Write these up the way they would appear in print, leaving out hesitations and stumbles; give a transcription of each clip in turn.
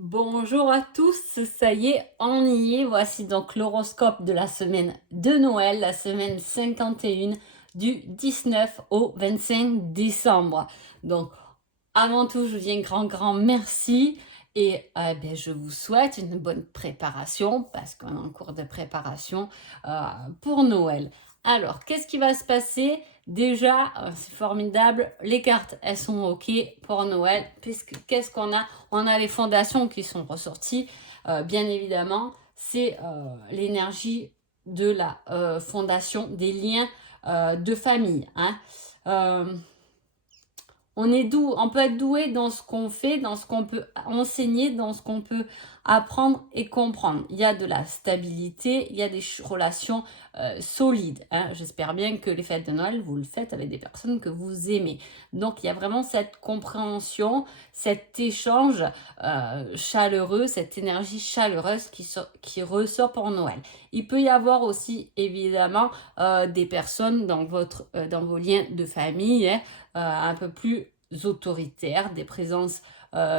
Bonjour à tous, ça y est, on y est. Voici donc l'horoscope de la semaine de Noël, la semaine 51 du 19 au 25 décembre. Donc, avant tout, je vous dis un grand merci et je vous souhaite une bonne préparation parce qu'on est en cours de préparation pour Noël. Alors, qu'est-ce qui va se passer? Déjà, c'est formidable, les cartes, elles sont OK pour Noël, puisque qu'est-ce qu'on a? On a les fondations qui sont ressorties, bien évidemment, c'est l'énergie de la fondation des liens de famille. Hein. Euh, on peut être doué dans ce qu'on fait, dans ce qu'on peut enseigner, dans ce qu'on peut apprendre et comprendre. Il y a de la stabilité, il y a des relations solides. Hein. J'espère bien que les fêtes de Noël, vous le faites avec des personnes que vous aimez. Donc, il y a vraiment cette compréhension, cet échange chaleureux, cette énergie chaleureuse qui ressort pour Noël. Il peut y avoir aussi, évidemment, des personnes dans vos liens de famille, hein, un peu plus autoritaires, des présences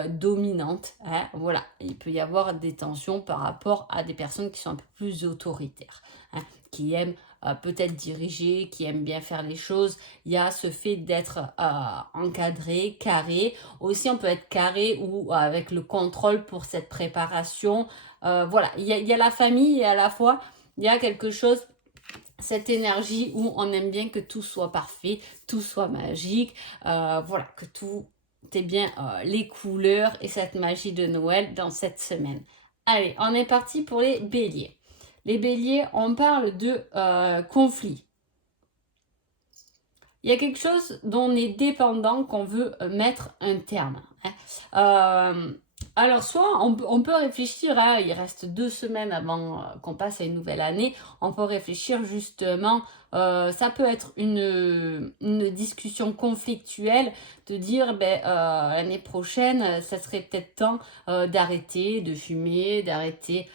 dominantes. Hein, voilà, il peut y avoir des tensions par rapport à des personnes qui sont un peu plus autoritaires, hein, qui aiment peut-être diriger, qui aiment bien faire les choses. Il y a ce fait d'être encadré, carré. Aussi, on peut être carré ou avec le contrôle pour cette préparation. Voilà, il y a la famille et à la fois, il y a quelque chose, cette énergie où on aime bien que tout soit parfait, tout soit magique, voilà, que tout est bien les couleurs et cette magie de Noël dans cette semaine. Allez, on est parti pour les béliers. Les béliers, on parle de conflit. Il y a quelque chose dont on est dépendant, qu'on veut mettre un terme. Hein. Alors, soit on peut réfléchir, hein, il reste 2 semaines avant qu'on passe à une nouvelle année, on peut réfléchir justement, ça peut être une discussion conflictuelle, de dire l'année prochaine, ça serait peut-être temps d'arrêter de fumer, d'arrêter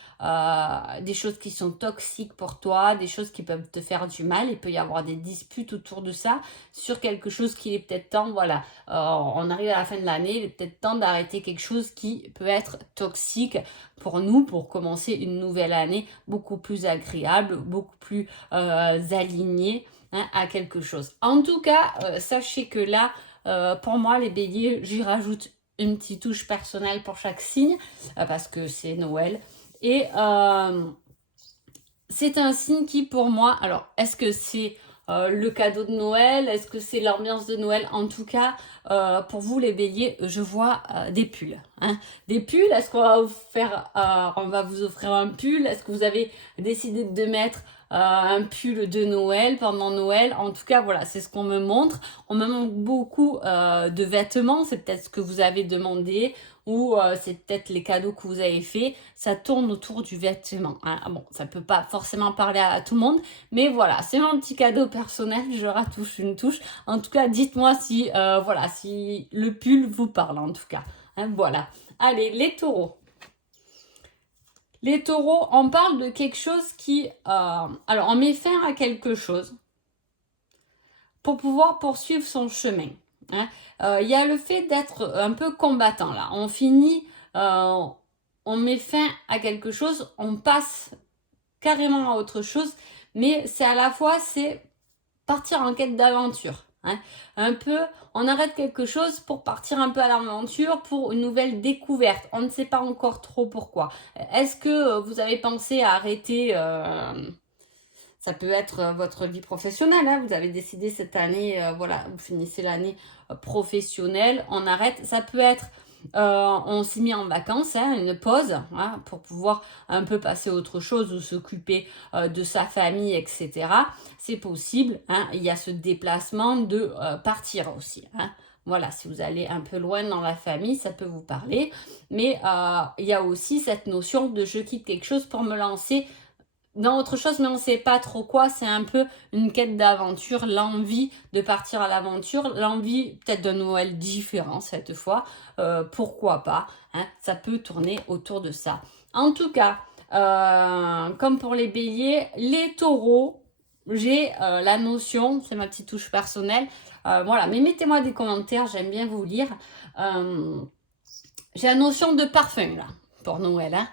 des choses qui sont toxiques pour toi, des choses qui peuvent te faire du mal. Il peut y avoir des disputes autour de ça, sur quelque chose qui est peut-être temps, voilà, on arrive à la fin de l'année, il est peut-être temps d'arrêter quelque chose qui peut être toxique pour nous, pour commencer une nouvelle année beaucoup plus agréable, beaucoup plus alignée, hein, à quelque chose. En tout cas, sachez que là, pour moi, les béliers, j'y rajoute une petite touche personnelle pour chaque signe, parce que c'est Noël. Et c'est un signe qui, pour moi, alors, est-ce que c'est le cadeau de Noël? Est-ce que c'est l'ambiance de Noël? En tout cas, pour vous, les béliers, je vois des pulls. Hein. Des pulls, est-ce qu'on va vous faire, on va vous offrir un pull? Est-ce que vous avez décidé de mettre un pull de Noël pendant Noël? En tout cas, voilà, c'est ce qu'on me montre. On me montre beaucoup de vêtements. C'est peut-être ce que vous avez demandé ou c'est peut-être les cadeaux que vous avez faits, ça tourne autour du vêtement. Hein. Bon, ça peut pas forcément parler à tout le monde, mais voilà, c'est mon petit cadeau personnel, je ratouche une touche. En tout cas, dites-moi si, voilà, si le pull vous parle en tout cas. Hein, voilà. Allez, les taureaux. Les taureaux, on parle de quelque chose qui... alors, on met fin à quelque chose pour pouvoir poursuivre son chemin. Hein. Il y a le fait d'être un peu combattant là. On finit, on met fin à quelque chose, on passe carrément à autre chose, mais c'est à la fois c'est partir en quête d'aventure. Hein. Un peu, on arrête quelque chose pour partir un peu à l'aventure, pour une nouvelle découverte. On ne sait pas encore trop pourquoi. Est-ce que vous avez pensé à arrêter ça peut être votre vie professionnelle. Hein. Vous avez décidé cette année, voilà, vous finissez l'année professionnelle, on arrête. Ça peut être, on s'est mis en vacances, hein, une pause, hein, pour pouvoir un peu passer à autre chose ou s'occuper de sa famille, etc. C'est possible. Hein. Il y a ce déplacement de partir aussi. Hein. Voilà, si vous allez un peu loin dans la famille, ça peut vous parler. Mais il y a aussi cette notion de je quitte quelque chose pour me lancer dans autre chose, mais on ne sait pas trop quoi. C'est un peu une quête d'aventure, l'envie de partir à l'aventure, l'envie peut-être d'un Noël différent cette fois. Pourquoi pas, hein, ça peut tourner autour de ça. En tout cas, comme pour les béliers, les taureaux, j'ai la notion, c'est ma petite touche personnelle. Voilà, mais mettez-moi des commentaires, j'aime bien vous lire. J'ai la notion de parfum, là, pour Noël. Hein.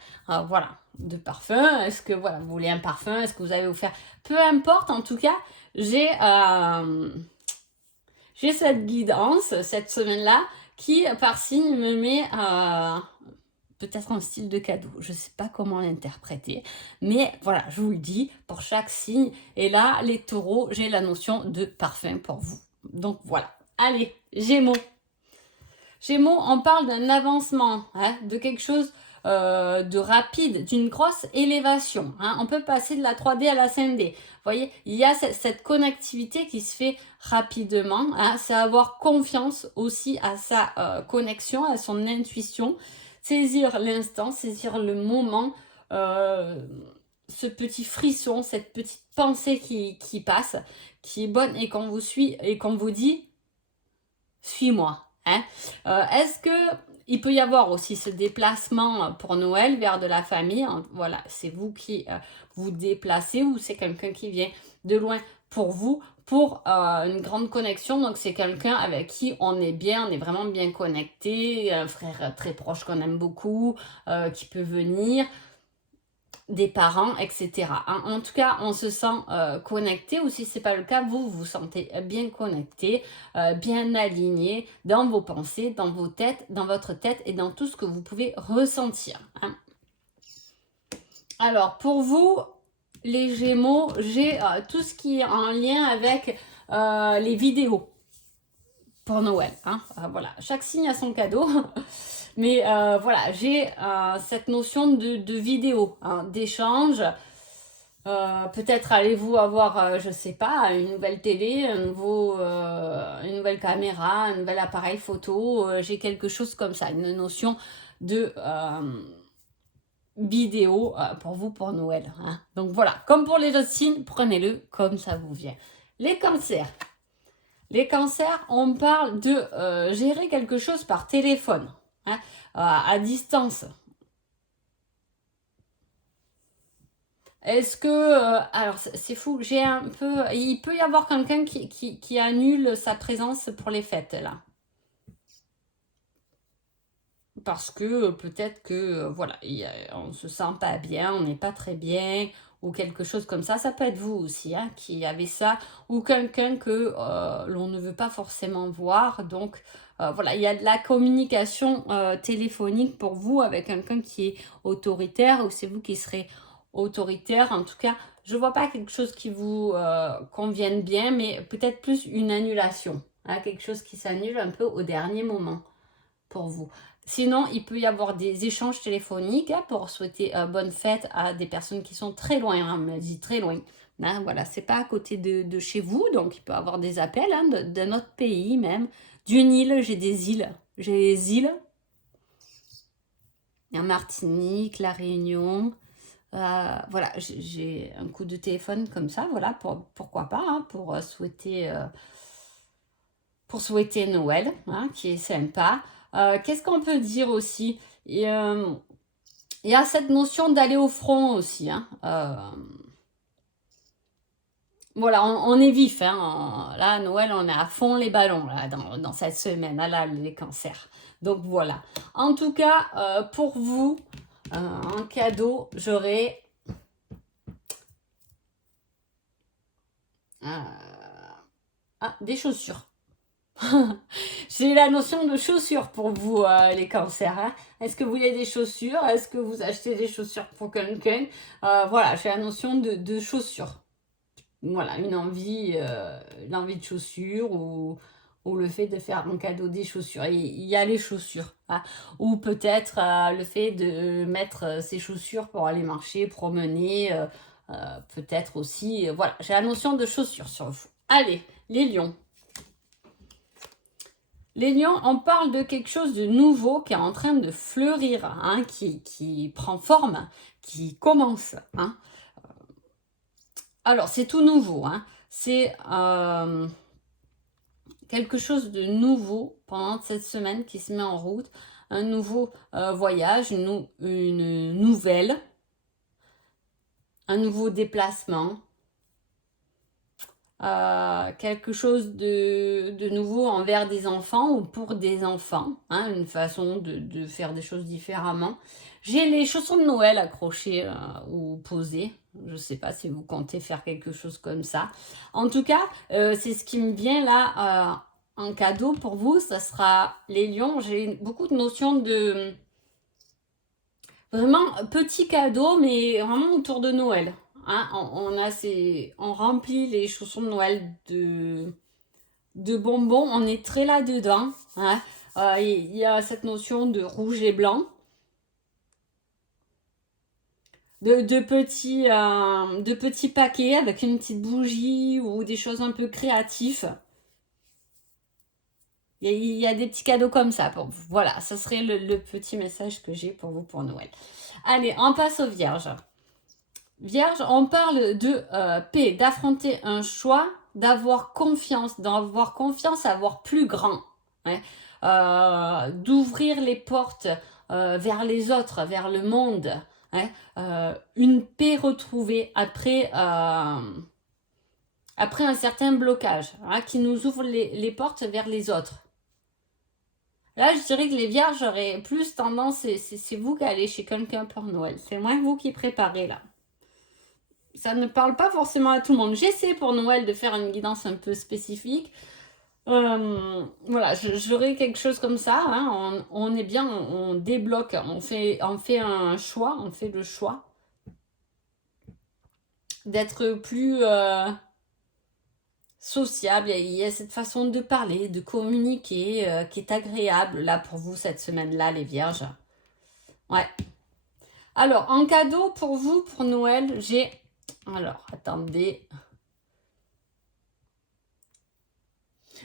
Voilà, de parfum. Est-ce que, voilà, vous voulez un parfum? Est-ce que vous allez vous faire... Peu importe, en tout cas, j'ai cette guidance, cette semaine-là, qui, par signe, me met peut-être un style de cadeau. Je ne sais pas comment l'interpréter. Mais voilà, je vous le dis, pour chaque signe. Et là, les taureaux, j'ai la notion de parfum pour vous. Donc voilà. Allez, Gémeaux. Gémeaux, on parle d'un avancement, hein, de quelque chose de rapide, d'une grosse élévation. Hein. On peut passer de la 3D à la 5D. Vous voyez, il y a cette connectivité qui se fait rapidement. Hein. C'est avoir confiance aussi à sa connexion, à son intuition. Saisir l'instant, saisir le moment, ce petit frisson, cette petite pensée qui passe, qui est bonne et qu'on vous suit et qu'on vous dit « suis-moi ». Hein. Est-ce que il peut y avoir aussi ce déplacement pour Noël vers de la famille? Voilà, c'est vous qui vous déplacez ou c'est quelqu'un qui vient de loin pour vous pour une grande connexion. Donc c'est quelqu'un avec qui on est bien, on est vraiment bien connecté, un frère très proche qu'on aime beaucoup, qui peut venir, des parents, etc. En tout cas, on se sent connecté, ou si ce n'est pas le cas, vous vous sentez bien connecté, bien aligné dans vos pensées, dans vos têtes, dans votre tête et dans tout ce que vous pouvez ressentir. Hein. Alors, pour vous, les Gémeaux, j'ai tout ce qui est en lien avec les vidéos pour Noël. Hein. Voilà, chaque signe a son cadeau. Mais voilà, j'ai cette notion de vidéo, hein, d'échange. Peut-être allez-vous avoir, je sais pas, une nouvelle télé, une nouvelle caméra, un nouvel appareil photo. J'ai quelque chose comme ça, une notion de vidéo pour vous pour Noël. Hein. Donc voilà, comme pour les autres signes, prenez-le comme ça vous vient. Les cancers. Les cancers, on parle de gérer quelque chose par téléphone, hein, à distance. Est-ce que... alors, c'est fou, j'ai un peu... Il peut y avoir quelqu'un qui annule sa présence pour les fêtes, là. Parce que peut-être que, voilà, on ne se sent pas bien, on n'est pas très bien, ou quelque chose comme ça. Ça peut être vous aussi, hein, qui avez ça, ou quelqu'un que l'on ne veut pas forcément voir. Donc, voilà, il y a de la communication téléphonique pour vous avec quelqu'un qui est autoritaire, ou c'est vous qui serez autoritaire. En tout cas, je ne vois pas quelque chose qui vous convienne bien, mais peut-être plus une annulation, hein, quelque chose qui s'annule un peu au dernier moment pour vous. Sinon, il peut y avoir des échanges téléphoniques, hein, pour souhaiter bonne fête à des personnes qui sont très loin, hein, on me dit très loin. Hein, voilà, c'est pas à côté de chez vous, donc il peut y avoir des appels, hein, d'un autre pays même. D'une île, j'ai des îles. J'ai les îles. Il y a Martinique, La Réunion. Voilà, j'ai un coup de téléphone comme ça, voilà, pourquoi pas, hein, pour souhaiter Noël, hein, qui est sympa. Qu'est-ce qu'on peut dire aussi? Il y a cette notion d'aller au front aussi. Hein. Voilà, on est vif. Hein. Là, à Noël, on est à fond les ballons là, dans cette semaine. Là, les cancers. Donc voilà. En tout cas, pour vous, en cadeau, j'aurai des chaussures. J'ai la notion de chaussures pour vous, les cancers. Hein. Est-ce que vous voulez des chaussures? Est-ce que vous achetez des chaussures pour quelqu'un? Voilà, j'ai la notion de chaussures. Voilà, l'envie de chaussures ou le fait de faire un cadeau des chaussures. Il y a les chaussures. Hein. Ou peut-être le fait de mettre ses chaussures pour aller marcher, promener. Peut-être aussi. Voilà, j'ai la notion de chaussures sur vous. Allez, les lions. Les lions, on parle de quelque chose de nouveau qui est en train de fleurir, hein, qui prend forme, qui commence. Hein. Alors, c'est tout nouveau. Hein. C'est quelque chose de nouveau pendant cette semaine qui se met en route. Un nouveau voyage, une nouvelle, un nouveau déplacement. quelque chose de nouveau envers des enfants ou pour des enfants, hein, une façon de faire des choses différemment. J'ai les chaussons de Noël accrochés ou posés. Je ne sais pas si vous comptez faire quelque chose comme ça. En tout cas, c'est ce qui me vient là en cadeau pour vous. Ça sera les lions. J'ai beaucoup de notions de vraiment petits cadeaux, mais vraiment autour de Noël. Hein, on remplit les chaussons de Noël de bonbons. On est très là-dedans. Hein. Il y a cette notion de rouge et blanc. De petits paquets avec une petite bougie ou des choses un peu créatives. Il y a des petits cadeaux comme ça pour vous. Voilà, ce serait le petit message que j'ai pour vous pour Noël. Allez, on passe aux vierges. Vierge, on parle de paix, d'affronter un choix, d'avoir confiance, à voir plus grand, hein, d'ouvrir les portes vers les autres, vers le monde, hein, une paix retrouvée après un certain blocage, hein, qui nous ouvre les portes vers les autres. Là, je dirais que les vierges auraient plus tendance, c'est vous qui allez chez quelqu'un pour Noël, c'est moins vous qui préparez là. Ça ne parle pas forcément à tout le monde. J'essaie pour Noël de faire une guidance un peu spécifique. Voilà, j'aurai quelque chose comme ça. Hein. On est bien, on débloque, on fait un choix, on fait le choix d'être plus sociable. Il y a cette façon de parler, de communiquer qui est agréable là pour vous cette semaine-là, les vierges. Ouais. Alors, en cadeau pour vous, pour Noël, j'ai... Alors, attendez.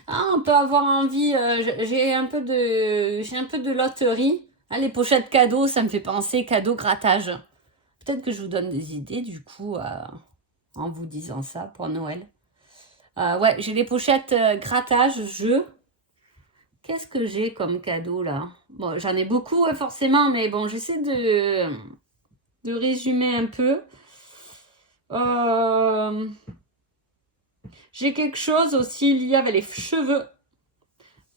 Ah, on peut avoir envie, j'ai un peu de loterie. Ah, les pochettes cadeaux, ça me fait penser cadeau grattage. Peut-être que je vous donne des idées du coup en vous disant ça pour Noël. Ouais, j'ai les pochettes grattage, jeu. Qu'est-ce que j'ai comme cadeau là? Bon, j'en ai beaucoup forcément, mais bon, j'essaie de résumer un peu. J'ai quelque chose aussi lié avec les cheveux.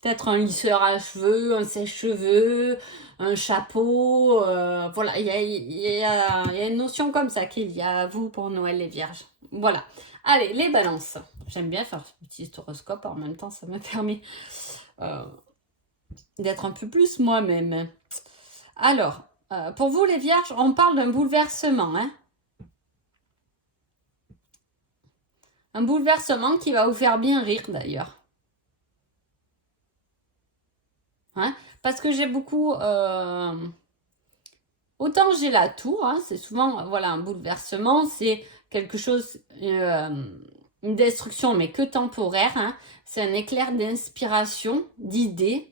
Peut-être un lisseur à cheveux, un sèche-cheveux, un chapeau. Voilà, il y a une notion comme ça qu'il y a à vous pour Noël les vierges. Voilà. Allez, les balances. J'aime bien faire ce petit horoscope. En même temps, ça me permet d'être un peu plus moi-même. Alors, pour vous les vierges, on parle d'un bouleversement. Hein. Un bouleversement qui va vous faire bien rire d'ailleurs. Hein, parce que j'ai beaucoup... autant j'ai la tour, hein, c'est souvent voilà, un bouleversement, c'est quelque chose, une destruction, mais que temporaire. Hein, c'est un éclair d'inspiration, d'idées.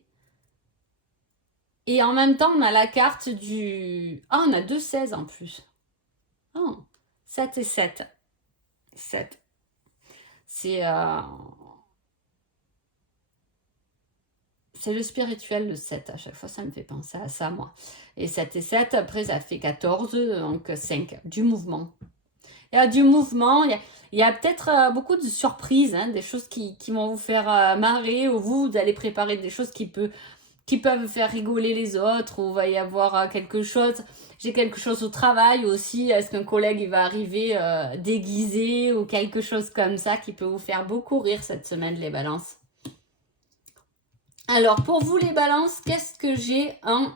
Et en même temps, on a la carte du... Ah, on a 2 16 en plus. Oh, 7 et 7. 7. C'est le spirituel, le 7. À chaque fois, ça me fait penser à ça, moi. Et 7 et 7, après, ça fait 14, donc 5. Du mouvement. Il y a du mouvement. Il y a peut-être beaucoup de surprises, hein, des choses qui vont vous faire marrer, ou vous allez préparer des choses qui peuvent faire rigoler les autres, ou il va y avoir quelque chose. J'ai quelque chose au travail aussi. Est-ce qu'un collègue il va arriver déguisé ou quelque chose comme ça qui peut vous faire beaucoup rire cette semaine, les balances? Alors, pour vous, les balances, qu'est-ce que j'ai en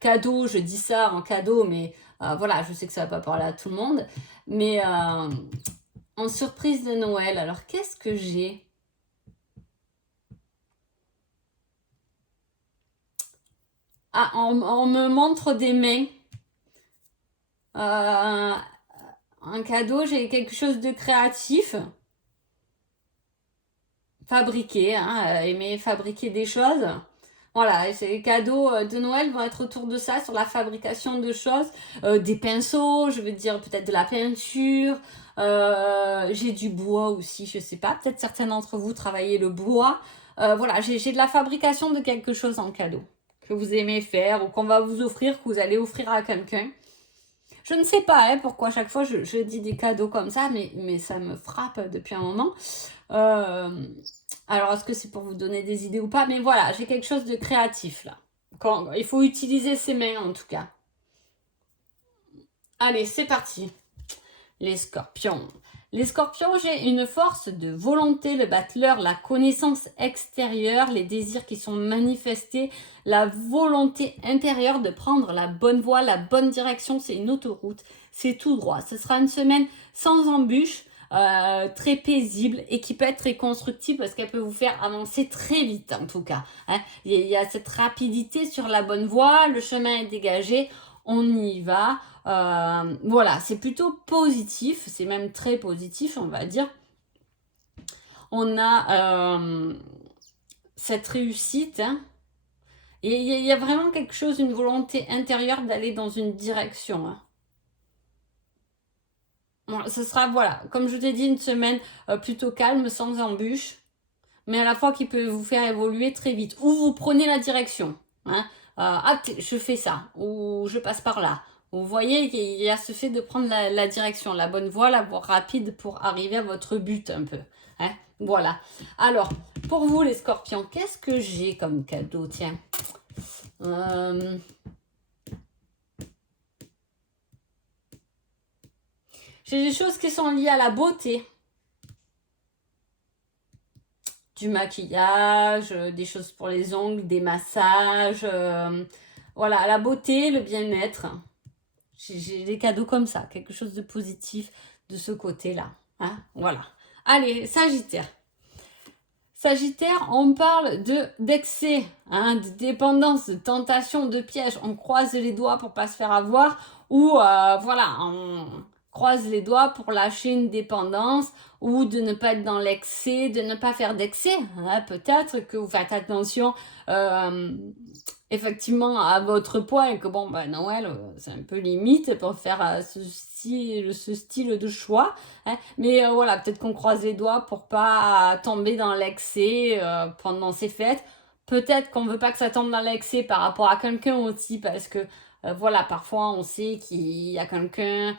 cadeau? Je dis ça en cadeau, mais voilà, je sais que ça va pas parler à tout le monde. Mais en surprise de Noël, alors qu'est-ce que j'ai? Ah, on me montre des mains. Un cadeau, j'ai quelque chose de créatif. Fabriquer, hein, aimer fabriquer des choses. Voilà, les cadeaux de Noël vont être autour de ça, sur la fabrication de choses. Des pinceaux, je veux dire peut-être de la peinture. J'ai du bois aussi, je sais pas. Peut-être certains d'entre vous travaillez le bois. Voilà, j'ai de la fabrication de quelque chose en cadeau que vous aimez faire ou qu'on va vous offrir, que vous allez offrir à quelqu'un. Je ne sais pas pourquoi à chaque fois je dis des cadeaux comme ça, mais ça me frappe depuis un moment. Alors, est-ce que c'est pour vous donner des idées ou pas? Mais voilà, j'ai quelque chose de créatif là. Il faut utiliser ses mains en tout cas. Allez, c'est parti. Les scorpions. Les scorpions, j'ai une force de volonté, le battleur, la connaissance extérieure, les désirs qui sont manifestés, la volonté intérieure de prendre la bonne voie, la bonne direction, c'est une autoroute, c'est tout droit. Ce sera une semaine sans embûches, très paisible et qui peut être très constructive parce qu'elle peut vous faire avancer très vite en tout cas. Hein. Il y a cette rapidité sur la bonne voie, le chemin est dégagé, on y va. Voilà, c'est plutôt positif, c'est même très positif, on va dire. On a cette réussite, hein, et il y a vraiment quelque chose, une volonté intérieure d'aller dans une direction. Hein. Bon, ce sera, voilà, comme je t'ai dit, une semaine plutôt calme, sans embûches, mais à la fois qui peut vous faire évoluer très vite. Ou vous prenez la direction. Hein. Je fais ça, ou je passe par là. Vous voyez qu'il y a ce fait de prendre la direction, la bonne voie, la voie rapide pour arriver à votre but un peu. Hein. Voilà. Alors, pour vous les scorpions, qu'est-ce que j'ai comme cadeau? Tiens. J'ai des choses qui sont liées à la beauté. Du maquillage, des choses pour les ongles, des massages. Voilà, la beauté, le bien-être. J'ai des cadeaux comme ça, quelque chose de positif de ce côté-là. Hein, voilà. Allez, Sagittaire. Sagittaire, on parle d'excès, hein, de dépendance, de tentation, de piège. On croise les doigts pour pas se faire avoir ou voilà, on croise les doigts pour lâcher une dépendance ou de ne pas être dans l'excès, de ne pas faire d'excès. Hein, peut-être que vous faites attention effectivement à votre poids et que bon, bah, Noël, c'est un peu limite pour faire ce style de choix. Hein. Mais voilà, peut-être qu'on croise les doigts pour pas tomber dans l'excès pendant ces fêtes. Peut-être qu'on veut pas que ça tombe dans l'excès par rapport à quelqu'un aussi, parce que voilà, parfois on sait qu'il y a quelqu'un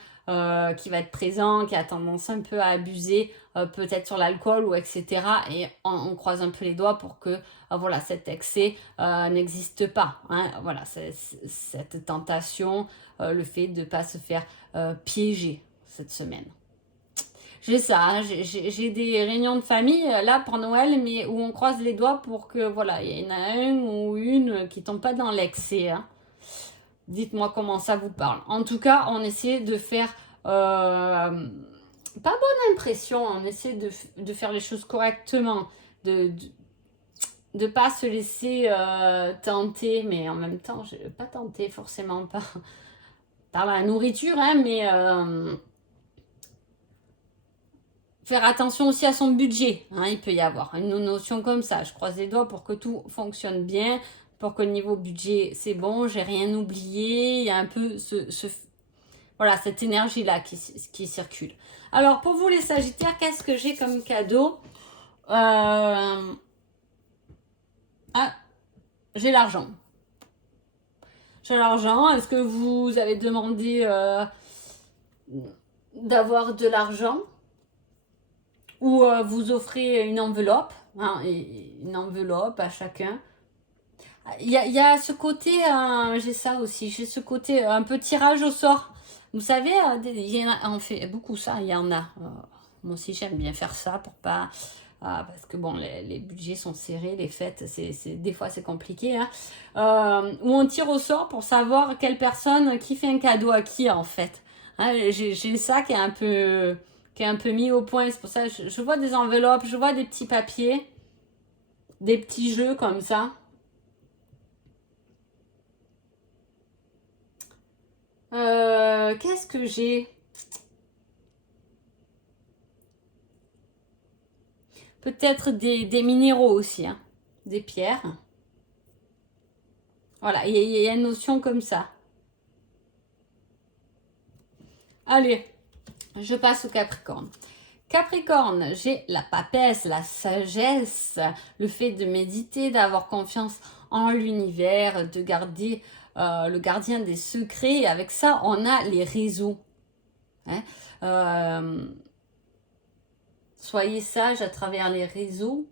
qui va être présent, qui a tendance un peu à abuser, peut-être sur l'alcool ou etc. Et on croise un peu les doigts pour que voilà, cet excès n'existe pas. Hein. Voilà, cette tentation, le fait de ne pas se faire piéger cette semaine. J'ai ça, hein, j'ai des réunions de famille là pour Noël, mais où on croise les doigts pour que voilà, il y en a un ou une qui tombe pas dans l'excès. Hein. Dites-moi comment ça vous parle. En tout cas, on essaie de faire pas bonne impression, on essaie de faire les choses correctement, de pas se laisser tenter, mais en même temps, je pas tenter forcément par la nourriture, hein, mais faire attention aussi à son budget. Hein, il peut y avoir une notion comme ça. Je croise les doigts pour que tout fonctionne bien, pour que le niveau budget, c'est bon, j'ai rien oublié. Il y a un peu voilà, cette énergie-là qui circule. Alors, pour vous les Sagittaires, qu'est-ce que j'ai comme cadeau? J'ai l'argent. J'ai l'argent. Est-ce que vous avez demandé d'avoir de l'argent? Ou vous offrez une enveloppe, hein, une enveloppe à chacun. Il y a ce côté, j'ai ça aussi, j'ai ce côté un peu tirage au sort. Vous savez, on fait beaucoup ça, il y en a. Moi aussi, j'aime bien faire ça pour pas... parce que bon, les budgets sont serrés, les fêtes, des fois c'est compliqué. Hein. Où on tire au sort pour savoir quelle personne qui fait un cadeau à qui en fait. Hein, j'ai ça qui est un peu mis au point. C'est pour ça que je vois des enveloppes, je vois des petits papiers, des petits jeux comme ça. Qu'est-ce que j'ai? Peut-être des minéraux aussi, hein, des pierres. Voilà, il y a une notion comme ça. Allez, je passe au Capricorne. Capricorne, j'ai la papesse, la sagesse, le fait de méditer, d'avoir confiance en l'univers, de garder le gardien des secrets. Et avec ça, on a les réseaux. Hein. Soyez sage à travers les réseaux.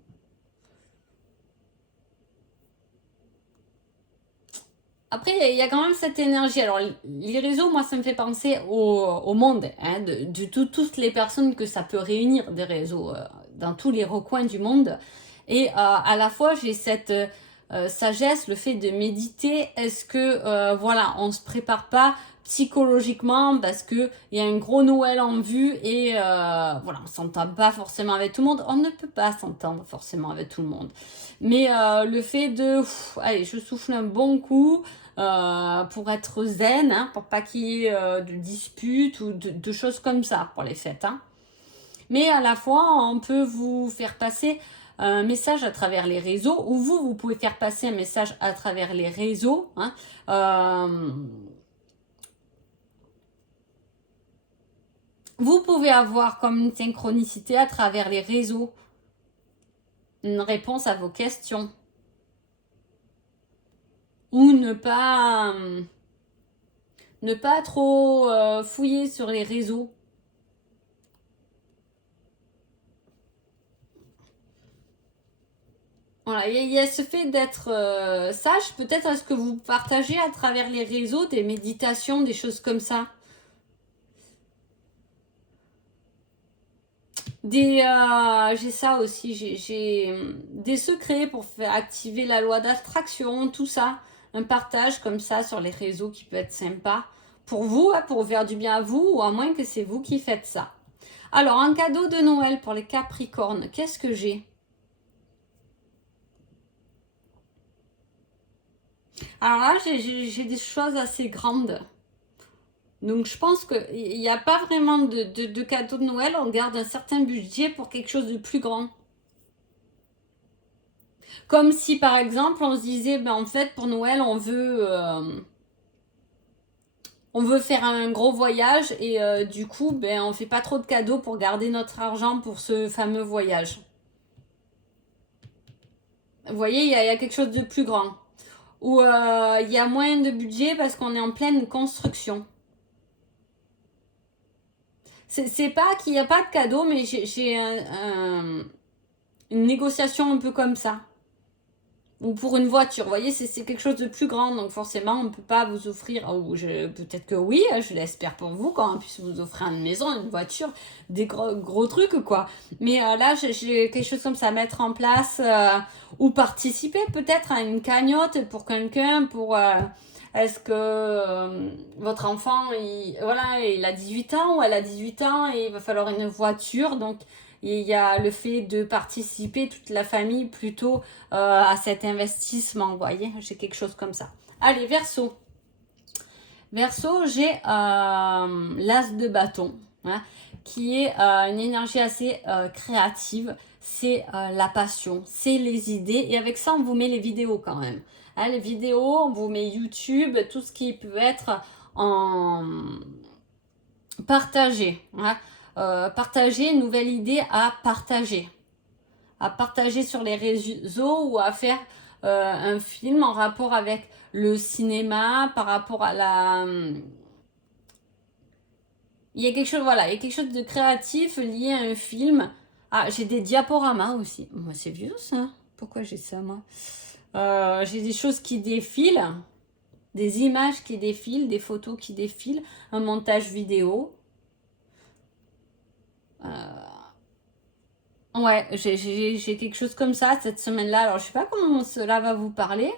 Après, il y a quand même cette énergie. Alors, les réseaux, moi, ça me fait penser au monde, hein, de toutes les personnes que ça peut réunir, des réseaux, dans tous les recoins du monde. Et à la fois, j'ai cette sagesse, le fait de méditer. Est-ce que, voilà, on se prépare pas psychologiquement parce que il y a un gros Noël en vue et voilà, on s'entend pas forcément avec tout le monde. On ne peut pas s'entendre forcément avec tout le monde. Mais le fait de, allez, je souffle un bon coup pour être zen, hein, pour pas qu'il y ait de disputes ou de choses comme ça pour les fêtes. Hein. Mais à la fois, on peut vous faire passer un message à travers les réseaux, ou vous pouvez faire passer un message à travers les réseaux. Hein. Vous pouvez avoir comme une synchronicité à travers les réseaux une réponse à vos questions. Ou ne pas trop fouiller sur les réseaux. Voilà, il y a ce fait d'être sage. Peut-être est-ce que vous partagez à travers les réseaux des méditations, des choses comme ça. J'ai ça aussi, j'ai des secrets pour faire activer la loi d'attraction, tout ça. Un partage comme ça sur les réseaux qui peut être sympa pour vous, hein, pour faire du bien à vous, ou à moins que c'est vous qui faites ça. Alors, un cadeau de Noël pour les Capricornes, qu'est-ce que j'ai? Alors là, j'ai des choses assez grandes. Donc je pense qu'il n'y a pas vraiment de cadeau de Noël, on garde un certain budget pour quelque chose de plus grand. Comme si par exemple on se disait, ben, en fait pour Noël on veut faire un gros voyage et du coup ben, on fait pas trop de cadeaux pour garder notre argent pour ce fameux voyage. Vous voyez, il y a quelque chose de plus grand. Ou il y a moins de budget parce qu'on est en pleine construction. C'est pas qu'il n'y a pas de cadeau, mais j'ai une négociation un peu comme ça. Ou pour une voiture, vous voyez, c'est quelque chose de plus grand, donc forcément, on ne peut pas vous offrir, peut-être que oui, je l'espère pour vous, quand on puisse vous offrir une maison, une voiture, des gros trucs, quoi. Mais là, j'ai quelque chose comme ça à mettre en place, ou participer peut-être à une cagnotte pour quelqu'un, pour... est-ce que votre enfant, il a 18 ans ou elle a 18 ans et il va falloir une voiture, donc il y a le fait de participer toute la famille plutôt à cet investissement, vous voyez, j'ai quelque chose comme ça. Allez, Verseau. Verseau, j'ai l'as de bâton, hein, qui est une énergie assez créative. C'est la passion, c'est les idées. Et avec ça, on vous met les vidéos quand même. Hein, les vidéos, on vous met YouTube, tout ce qui peut être en partagé. Hein. Partager une nouvelle idée à partager. À partager sur les réseaux ou à faire un film en rapport avec le cinéma, par rapport à la... Il y a quelque chose, voilà, il y a quelque chose de créatif lié à un film. Ah, j'ai des diaporamas aussi. Moi, c'est vieux ça. Pourquoi j'ai ça, moi? J'ai des choses qui défilent, des images qui défilent, des photos qui défilent, un montage vidéo. Ouais, j'ai quelque chose comme ça cette semaine-là. Alors, je sais pas comment cela va vous parler.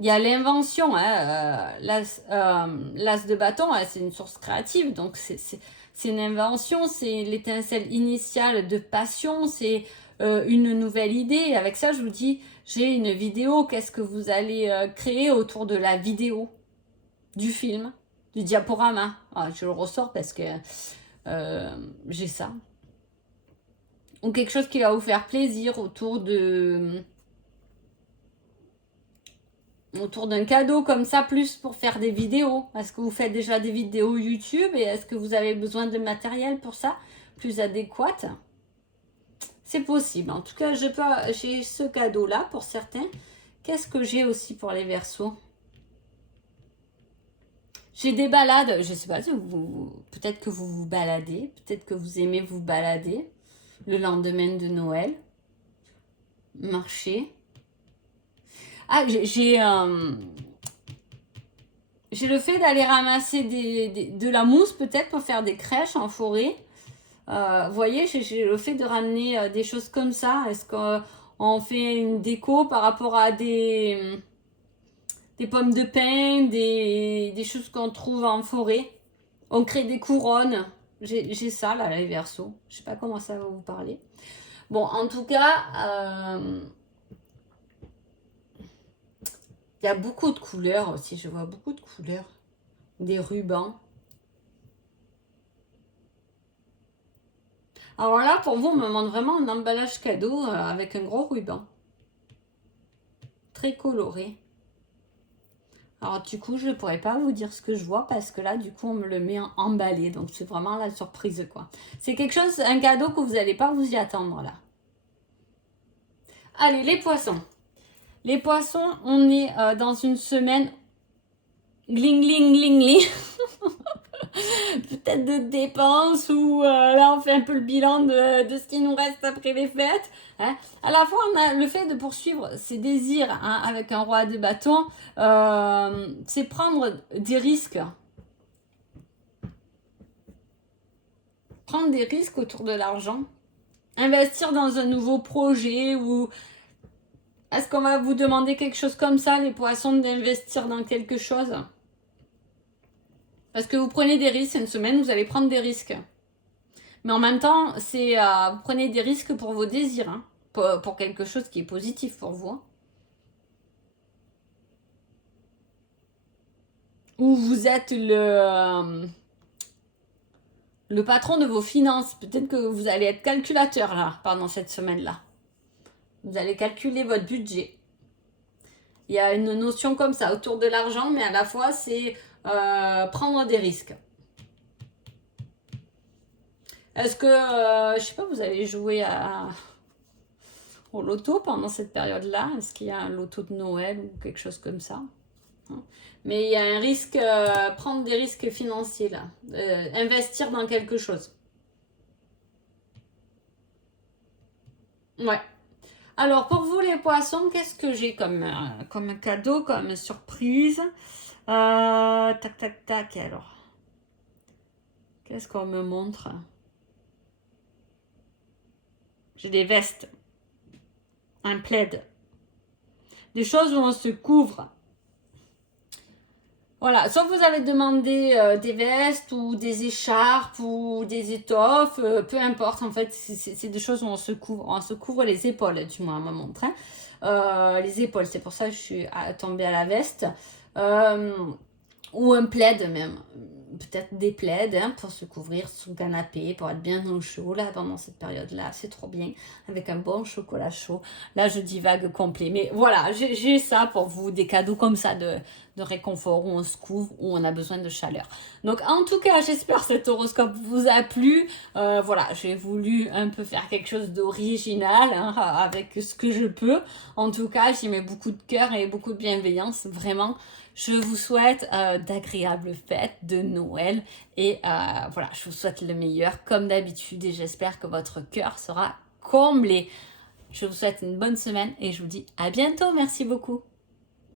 Il y a l'invention, hein, l'as de bâton, hein, c'est une source créative, donc c'est une invention, c'est l'étincelle initiale de passion, c'est une nouvelle idée. Et avec ça, je vous dis, j'ai une vidéo, qu'est-ce que vous allez créer autour de la vidéo, du film, du diaporama. Ah, je le ressors parce que j'ai ça. Ou quelque chose qui va vous faire plaisir autour d'un cadeau comme ça, plus pour faire des vidéos. Est-ce que vous faites déjà des vidéos YouTube et est-ce que vous avez besoin de matériel pour ça, plus adéquat? C'est possible. En tout cas, j'ai ce cadeau-là pour certains. Qu'est-ce que j'ai aussi pour les Verseaux? J'ai des balades, je sais pas si peut-être que vous vous baladez, peut-être que vous aimez vous balader le lendemain de Noël, marcher. Ah, j'ai le fait d'aller ramasser de la mousse peut-être pour faire des crèches en forêt. Vous voyez, j'ai le fait de ramener des choses comme ça. Est-ce qu'on fait une déco par rapport à des pommes de pin, des choses qu'on trouve en forêt? On crée des couronnes. J'ai ça là, les Verseaux. Je sais pas comment ça va vous parler. Bon, en tout cas, il y a beaucoup de couleurs aussi. Je vois beaucoup de couleurs. Des rubans. Alors là, pour vous, on me demande vraiment un emballage cadeau avec un gros ruban. Très coloré. Alors du coup, je ne pourrais pas vous dire ce que je vois parce que là, du coup, on me le met emballé. Donc c'est vraiment la surprise, quoi. C'est quelque chose, un cadeau que vous n'allez pas vous y attendre, là. Allez, les poissons. Les poissons, on est dans une semaine gling, gling, gling, gling. Peut-être de dépenses ou là on fait un peu le bilan de ce qui nous reste après les fêtes. Hein. À la fois on a le fait de poursuivre ses désirs hein, avec un roi de bâton, c'est prendre des risques. Prendre des risques autour de l'argent. Investir dans un nouveau projet ou est-ce qu'on va vous demander quelque chose comme ça les poissons d'investir dans quelque chose? Parce que vous prenez des risques, une semaine, vous allez prendre des risques. Mais en même temps, vous prenez des risques pour vos désirs, hein, pour quelque chose qui est positif pour vous. Hein. Ou vous êtes le patron de vos finances. Peut-être que vous allez être calculateur là, pendant cette semaine-là. Vous allez calculer votre budget. Il y a une notion comme ça autour de l'argent, mais à la fois, c'est prendre des risques. Est-ce que, je sais pas, vous allez jouer au loto pendant cette période-là? Est-ce qu'il y a un loto de Noël ou quelque chose comme ça? Mais il y a un risque, prendre des risques financiers là, investir dans quelque chose. Ouais. Alors pour vous les poissons, qu'est-ce que j'ai comme cadeau, comme surprise? Tac, tac, tac, alors. Qu'est-ce qu'on me montre? J'ai des vestes. Un plaid. Des choses où on se couvre. Voilà, soit vous avez demandé des vestes ou des écharpes ou des étoffes, peu importe, en fait, c'est des choses où on se couvre les épaules, du moins, on me montre. Hein. Les épaules, c'est pour ça que je suis tombée à la veste. Ou un plaid même, peut-être des plaids hein, pour se couvrir sous le canapé, pour être bien au chaud là pendant cette période-là, c'est trop bien, avec un bon chocolat chaud. Là je divague complet, mais voilà, j'ai ça pour vous, des cadeaux comme ça de réconfort, où on se couvre, où on a besoin de chaleur. Donc en tout cas, j'espère que cet horoscope vous a plu. Voilà, j'ai voulu un peu faire quelque chose d'original hein, avec ce que je peux. En tout cas, j'y mets beaucoup de cœur et beaucoup de bienveillance, vraiment. Je vous souhaite d'agréables fêtes de Noël et voilà, je vous souhaite le meilleur comme d'habitude et j'espère que votre cœur sera comblé. Je vous souhaite une bonne semaine et je vous dis à bientôt. Merci beaucoup.